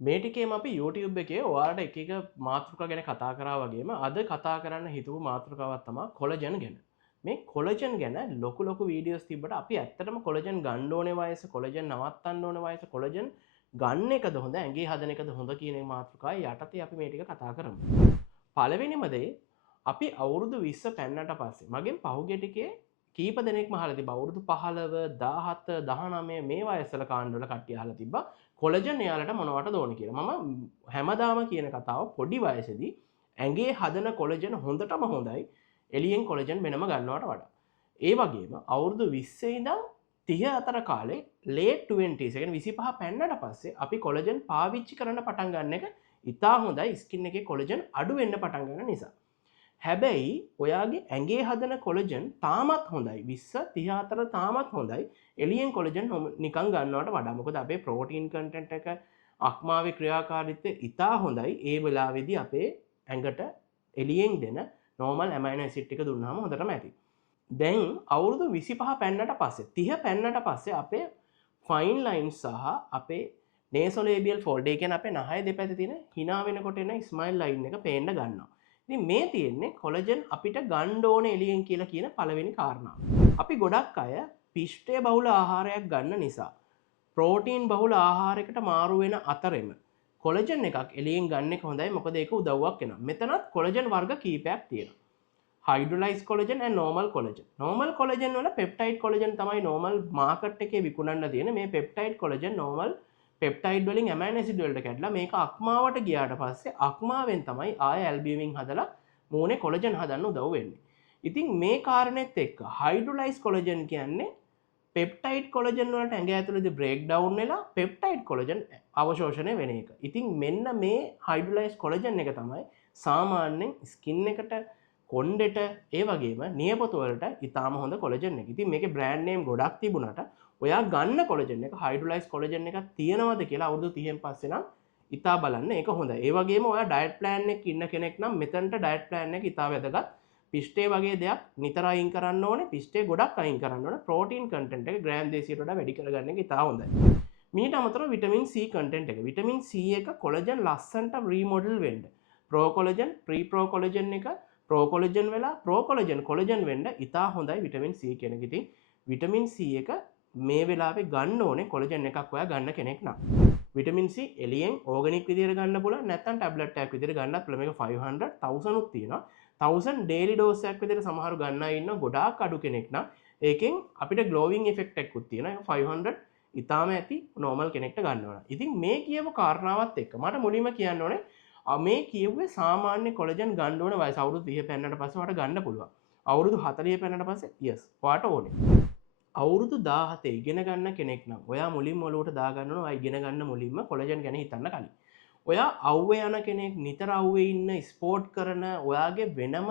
මේ ටිකේම අපි YouTube එකේ ඔයාලට එක එක මාතෘකා ගැන කතා කරා වගේම අද කතා කරන්න හිතුව මාතෘකාවක් තමයි කොලජන් ගැන. මේ කොලජන් ගැන ලොකු වීඩියෝස් තිබ්බට අපි ඇත්තටම කොලජන් ගන්න ඕනේ වයස, කොලජන් නවත්තන්න ඕනේ වයස, කොලජන් ගන්න එකද හොඳ, ඇඟේ හදන එකද හොඳ කියන මාතෘකාව යටතේ අපි මේ ටික කතා කරමු. පළවෙනිම දේ අපි අවුරුදු 20 පැන්නට පස්සේ මගෙන් පහුගිය ටිකේ කීප දෙනෙක්ම අහලා තිබ්බා අවුරුදු 15 17 19 මේ වයසල කාණ්ඩවල කට්ටිය අහලා තිබ්බා කොලජන් එයාලට මොනවට ඕන කියලා. මම හැමදාම කියන කතාව පොඩි වයසේදී ඇඟේ හදන කොලජන් හොඳටම හොඳයි එළියෙන් කොලජන් වෙනම ගන්නවට වඩා. ඒ වගේම අවුරුදු 20 ඉඳන් 30 අතර කාලේ late 20s ඒ කියන්නේ 25 පැන්නට පස්සේ අපි කොලජන් පාවිච්චි කරන්න පටන් ගන්න එක ඉතා හොඳයි ස්කින් එකේ කොලජන් අඩු වෙන්න පටන් ගන්න නිසා. හැබැයි ඔයාගේ ඇඟේ හදන කොලජන් තාමත් හොඳයි 20 30 අතර තාමත් හොඳයි එළියෙන් කොලජන් නිකන් ගන්නවට වඩා. මොකද අපේ ප්‍රෝටීන් කන්ටෙන්ට් එක අක්මාවේ ක්‍රියාකාරීත්වය ඉතා හොඳයි ඒ වෙලාවේදී අපේ ඇඟට එළියෙන් දෙන normal amino acid ටික දුන්නාම හොඳටම ඇති. දැන් අවුරුදු 25 පැන්නට පස්සේ 30 පැන්නට පස්සේ අපේ ෆයින් ලයින්ස් සහ අපේ නේසෝලේබියල් ෆෝල්ඩ් ඒ කියන්නේ අපේ නහය දෙපැත්තේ තියෙන hina වෙනකොට එන ස්මයිල් ලයින් එක පේන්න ගන්නවා. ඉතින් මේ තියෙන්නේ කොලජන් අපිට ගන්න ඕනේ එළියෙන් කියලා කියන පළවෙනි කාරණාව. අපි ගොඩක් අය පිෂ්ඨය බහුල ආහාරයක් ගන්න නිසා ප්‍රෝටීන් බහුල ආහාරයකට මාරු වෙන අතරෙම කොලජන් එකක් එළියෙන් ගන්න එක හොඳයි මොකද ඒක උදව්වක් වෙනවා. මෙතනත් කොලජන් වර්ග කීපයක් තියෙනවා. හයිඩ්‍රොලයිස් collagen and normal collagen. normal collagen වල පෙප්ටයිඩ් කොලජන් තමයි normal මාකට් එකේ විකුණන්න තියෙන. මේ පෙප්ටයිඩ් කොලජන් normal පෙප්ටයිඩ් වලින් ඇමයිනෝ ඇසිඩ් වලට කැඩලා මේක අක්මාවට ගියාට පස්සේ අක්මාවෙන් තමයි ආය ඇල්බියුමින් හදලා මූණේ කොලජන් හදන්න උදව් වෙන්නේ. ඉතින් මේ කාරණෙත් එක්ක හයිඩ්‍රොලයිස් කොලජන් කියන්නේ පෙප්ටයිඩ් කොලජන් වලට ඇඟ ඇතුළේදී බ්‍රේක් ඩවුන් වෙලා පෙප්ටයිඩ් කොලජන් අවශෝෂණය වෙන එක. ඉතින් මෙන්න මේ හයිඩ්‍රොලයිස් කොලජන් එක තමයි සාමාන්‍යයෙන් ස්කින් එකට කොණ්ඩෙට ඒ වගේම නියපොතු වලට ඉතාම හොඳ කොලජන් එක. ඉතින් මේකේ බ්‍රෑන්ඩ් නේම් ගොඩක් තිබුණාට ඔයා ගන්න කොලජන් එක හයිඩ්‍රොලයිස් කොලජන් එකක් තියෙනවද කියලා අවුරුදු 30න් පස්සේ නම් ඉතා බලන්න ඒක හොඳයි. ඒ වගේම ඔයා ඩයට් ප්ලෑන් එකක ඉන්න කෙනෙක් නම් මෙතනට ඩයට් ප්ලෑන් එක ඉතා වැදගත්. පිෂ්ඨය වගේ දෙයක් නිතර අයින් කරන්න ඕනේ. පිෂ්ඨය ගොඩක් අයින් කරන්න ඕනේ. ප්‍රෝටීන් කන්ටෙන්ට් එක ග්‍රෑම් 200ට වඩා වැඩි කරගන්න එක ඉතා හොඳයි. මීට අමතරව විටමින් C කන්ටෙන්ට් එක. විටමින් C එක කොලජන් ලස්සන්ට රීමොඩල් වෙන්න. ප්‍රෝ කොලජන්, ප්‍රී ප්‍රෝ කොලජන් එක ප්‍රෝ කොලජන් වෙලා ප්‍රෝ කොලජන් කොලජන් වෙන්න ඉතා හොඳයි විටමින් C කියන එක. ඉතින් විටමින් C එක මේ වෙලාවේ ගන්න ඕනේ කොලජන් එකක් ඔයා ගන්න කෙනෙක් නම්. විටමින් C එළියෙන් ඕගනික් විදියට ගන්න පුළුවන් නැත්නම් ටැබ්ලට් එකක් විදියට ගන්නත් පුළුවන්. මේක 500 1000 උත් තියෙනවා. 1000 ඩේලි ඩෝස් එකක් විදියට සමහරු ගන්න අය ඉන්නවා. ගොඩාක් අඩු කෙනෙක් නම් ඒකෙන් අපිට ග්ලෝවිං ඉෆෙක්ට් එකකුත් තියෙනවා. ඒක 500 ඉතාලම ඇති නෝමල් කෙනෙක්ට ගන්න ඕන. ඉතින් මේ කියපු කාරණාවත් එක්ක මට මුලින්ම කියන්න ඕනේ මේ කියුවේ සාමාන්‍ය කොලජන් ගන්න ඕන වයස අවුරුදු 30 පැන්නට පස්සේ වට ගන්න පුළුවන්. අවුරුදු 40 පැන්නට පස්සේ yes ඔයාට ඕනේ. අවුරුදු 17 ඉගෙන ගන්න කෙනෙක් නම් ඔයා මුලින්ම ඔලුවට දා ගන්න ඕන ඔයා ඉගෙන ගන්න මුලින්ම කොලජන් ගැන හිතන්න කලින්. ඔයා අවුවේ යන කෙනෙක් නිතර අවුවේ ඉන්න ස්පෝර්ට් කරන ඔයාගේ වෙනම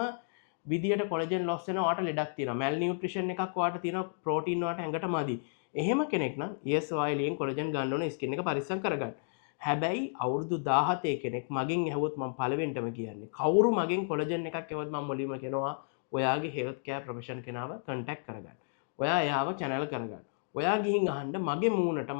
විදියට කොලජන් ලොස් වෙන ඔයාට ලෙඩක් තියෙනවා. මැල් නියුට්‍රිෂන් එකක් ඔයාට තියෙනවා. ප්‍රෝටීන් ඔයාට ඇඟට මදි. එහෙම කෙනෙක් නම් yes ඔයා එළියෙන් කොලජන් ගන්න ඕන ස්කින් එක පරිස්සම් කරගන්න. හැබැයි අවුරුදු 17 කෙනෙක් මගෙන් ඇහුවොත් මම පළවෙනිටම කියන්නේ කවුරු මගෙන් කොලජන් එකක් ඇහුවොත් මම මුලින්ම කියනවා ඔයාගේ හෙල්ත් කෙයාර් ප්‍රොෆෙෂන් කෙනාව කන්ටැක්ට් කරගන්න. ඔයා එයාව channel කරගන්න. ඔයා ගිහින් අහන්න මගේ මූණට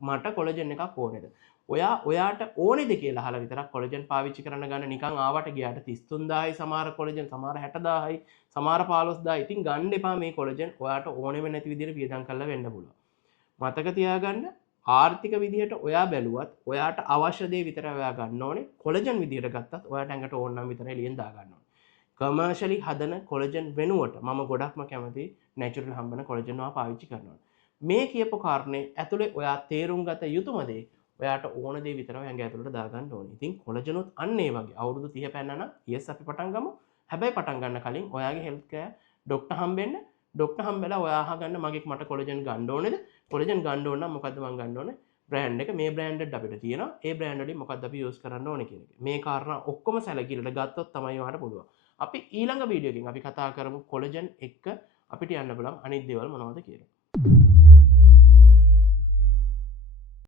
මට කොලජන් එකක් ඕනේද? ඔයාට ඕනේද කියලා අහලා විතරක් කොලජන් පාවිච්චි කරන්න ගන්න. නිකන් ආවට ගියාට 33000යි සමහර කොලජන් සමහර 60000යි සමහර 15000යි. ඉතින් ගන්න එපා මේ කොලජන්. ඔයාට ඕනෙම නැති විදිහට වියදම් කරලා වෙන්න පුළුවන්. මතක තියාගන්න ආර්ථික විදිහට ඔයා බැලුවත් ඔයාට අවශ්‍ය දේ විතරයි ඔයා ගන්න ඕනේ. කොලජන් විදිහට ගත්තත් ඔයාට ඇඟට ඕන නම් විතරයි එළියෙන් දා ගන්න ඕනේ. කමර්ෂලි හදන කොලජන් වෙනුවට මම ගොඩක්ම කැමති නැචරල් හම්බන කොලජන් ඔයා පාවිච්චි කරනවා. මේ කියපු කාරණේ ඇතුලේ ඔයා තේරුම් ගත යුතුම දේ ඔයාට ඕන දේ විතරයි ඇඟ ඇතුලට දා ගන්න ඕනේ. ඉතින් කොලජනොත් අන්න ඒ වගේ අවුරුදු 30 පැන්න නම් yes අපි පටන් ගමු. හැබැයි පටන් ගන්න කලින් ඔයාගේ හෙල්ත් කෙයාර් ડોක්ටර් හම්බෙන්න. ડોක්ටර් හම්බෙලා ඔයා අහගන්න මට කොලජන් ගන්න ඕනේද? කොලජන් ගන්න ඕන නම් මොකද්ද මම ගන්න ඕනේ? බ්‍රෑන්ඩ් එක මේ බ්‍රෑන්ඩ් එක අපිට තියෙනවා. ඒ බ්‍රෑන්ඩ් වලින් මොකද්ද අපි යූස් කරන්න ඕනේ කියන එක. මේ කාරණා ඔක්කොම සැලකිලිට ගත්තොත් තමයි ඔයාට පුළුවන්. අපි ඊළඟ වීඩියෝ එකකින් අපි කතා කරමු කොලජන් එක්ක අපිට යන්න බලමු අනිත් දේවල් මොනවද කියලා.